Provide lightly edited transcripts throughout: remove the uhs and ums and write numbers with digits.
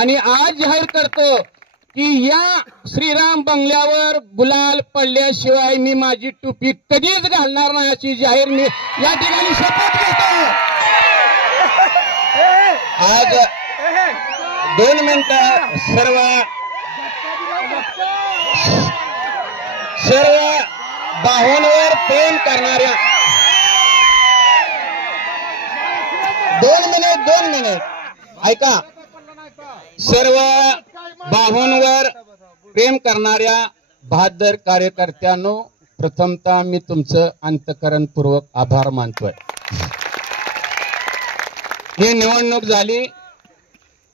आणि आज जाहीर करतो की या श्रीराम बंगल्यावर गुलाल पडल्याशिवाय मी माझी टोपी कधीच घालणार नाही अशी जाहीर मी या ठिकाणी शपथ घेतो। आज 2 मिनिटं सर्व बाहुंवर प्रेम करणाऱ्या 2 मिनिट ऐका, सर्व बाहुंवर प्रेम करणाऱ्या बहादर कार्यकर्त्यांनो, प्रथमतः मी तुमचं अंतःकरणपूर्वक आभार मानतोय। ही निवडणूक झाली,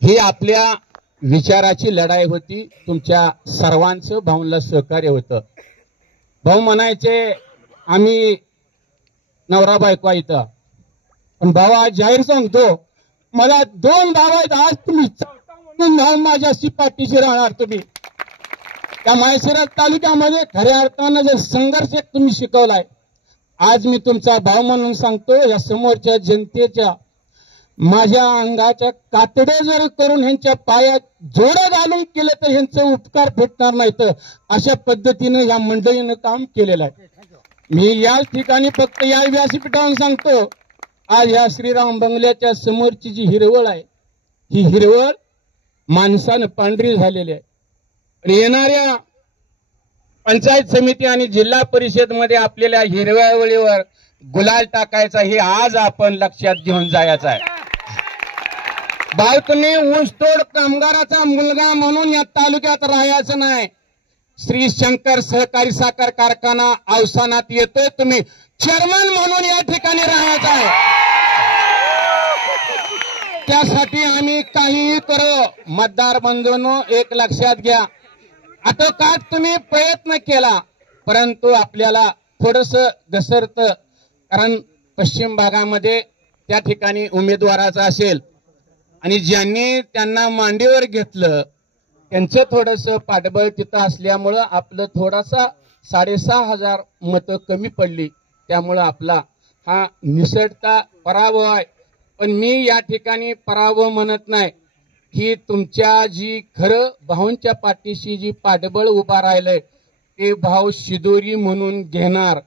ही आपल्या विचाराची लढाई होती, तुमच्या सर्वांचं भाऊंला सहकार्य होतं। भाऊ म्हणायचे आम्ही नवरा बायको इथं, पण भाऊ आज जाहीर सांगतो मला 2 भाव आहेत, आज तुम्ही माझ्याशी पाठीशी राहणार। तुम्ही त्या माळशिरस तालुक्यामध्ये खऱ्या अर्थानं जर संघर्ष तुम्ही शिकवलाय, आज मी तुमचा भाव म्हणून सांगतो, या समोरच्या जनतेच्या माझ्या अंगाच्या कातडे जर करून ह्यांच्या पायात जोडं घालून केलं तर ह्यांचे उपकार भेटणार नाहीत, अशा पद्धतीनं या मंडळीनं काम केलेलं आहे। मी याच ठिकाणी फक्त या व्यासपीठावर सांगतो, आज या श्रीराम बंगल्याच्या समोरची जी हिरवळ आहे, ही हिरवळ माणसानं पांढरी झालेली आहे। आणि येणाऱ्या पंचायत समिती आणि जिल्हा परिषद मध्ये आपल्याला हिरवळीवर गुलाल टाकायचा, हे आज आपण लक्षात घेऊन जायचं आहे। भाऊ तुम्ही ऊसतोड कामगाराचा मुलगा म्हणून या तालुक्यात राहायचं नाही। श्री शंकर सहकारी साखर कारखाना अवसानात येतोय, तुम्ही चेअरमन म्हणून या ठिकाणी राहायचं आहे। त्यासाठी आम्ही काहीही करू। मतदार बंधूंनो, एक लक्षात घ्या, आटोकाट तुम्ही प्रयत्न केला, परंतु आपल्याला थोडस घसरत, कारण पश्चिम भागामध्ये त्या ठिकाणी उमेदवाराचा असेल आणि ज्यांनी त्यांना मांडीवर घेतलं त्यांचं थोडस पाठबळ तिथं असल्यामुळं आपलं थोडासा 6,500 मतं कमी पडली, त्यामुळं आपला हा निसटता पराभव आहे। पण मी या ठिकाणी पराभव म्हणत नाही, ही तुमच्या जी खरं भाऊंच्या पाठीशी जी पाठबळ उभा राहिलंय ते भाऊ शिदोरी म्हणून घेणार।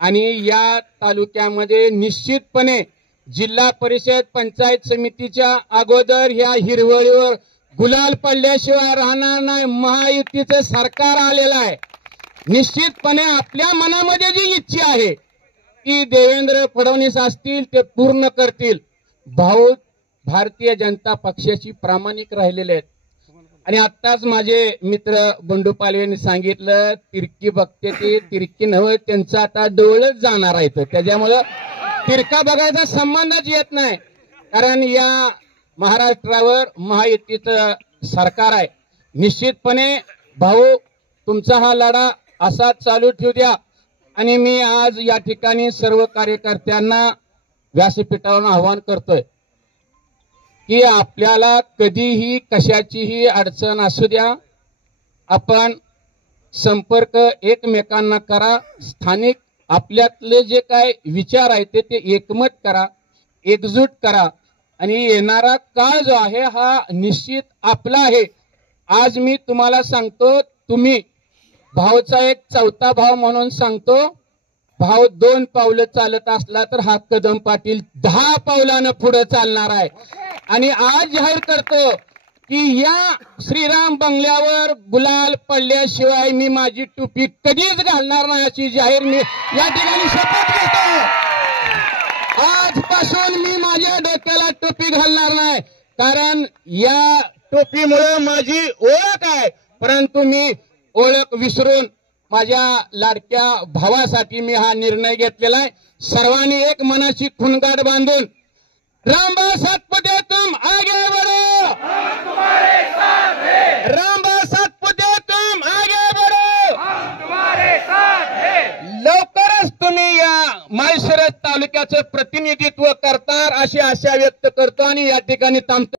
आणि या तालुक्यामध्ये निश्चितपणे जिल्हा परिषद पंचायत समितीच्या अगोदर ह्या हिरवळीवर गुलाल पडल्याशिवाय राहणार नाही। महायुतीचं सरकार आलेलं आहे, निश्चितपणे आपल्या मनामध्ये जी इच्छा आहे ती देवेंद्र फडणवीस असतील ते पूर्ण करतील। भाऊ भारतीय जनता पक्षाची प्रामाणिक राहिलेले आहेत। आणि आत्ताच माझे मित्र बंडूपाल यांनी सांगितलं, तिरकी बघते ती तिरकी नव्हे, त्यांचं आता डोळच जाणार आहे, त्याच्यामुळं तिरका बघायचा संबंधच येत नाही, कारण या महाराष्ट्रावर महायुतीचं सरकार आहे। निश्चितपणे भाऊ तुमचा हा लढा असाच चालू ठेवू द्या। आणि मी आज या ठिकाणी सर्व कार्यकर्त्यांना व्यासपीठावरून आवाहन करतोय की आपल्याला कधीही कशाचीही अडचण असू द्या, आपण संपर्क एकमेकांना करा, स्थानिक आपल्यातले जे काय विचार आहेत ते एकमत करा, एकजूट करा। आणि येणारा काळ जो आहे हा निश्चित आपला आहे। आज मी तुम्हाला सांगतो, तुम्ही भाऊचा एक चौथा भाव म्हणून सांगतो, भाऊ 2 पावलं चालत असला तर हा कदम पाटील 10 पावलानं पुढे चालणार आहे। आणि आज जाहीर करतो की या श्रीराम बंगल्यावर गुलाल पडल्याशिवाय मी माझी टोपी कधीच घालणार नाही अशी जाहीर मी या ठिकाणी शपथ घेतो। आजपासून मी माझ्या डोक्याला टोपी घालणार नाही, कारण या टोपीमुळे माझी ओळख आहे, परंतु मी ओळख विसरून माझ्या लाडक्या भावासाठी मी हा निर्णय घेतलेला आहे। सर्वांनी एक मनाची खुणगाठ बांधून रामबा सातपुते तुम आगे बढ़ो, हम तुम्हारे साथ हैं। रामबा सातपुते तुम आगे बढ़ो, हम तुम्हारे साथ हैं। लवकरच तुम्ही या माळशिरस तालुक्याचं प्रतिनिधित्व करणार अशी आशा व्यक्त करतो आणि या ठिकाणी थांबतो।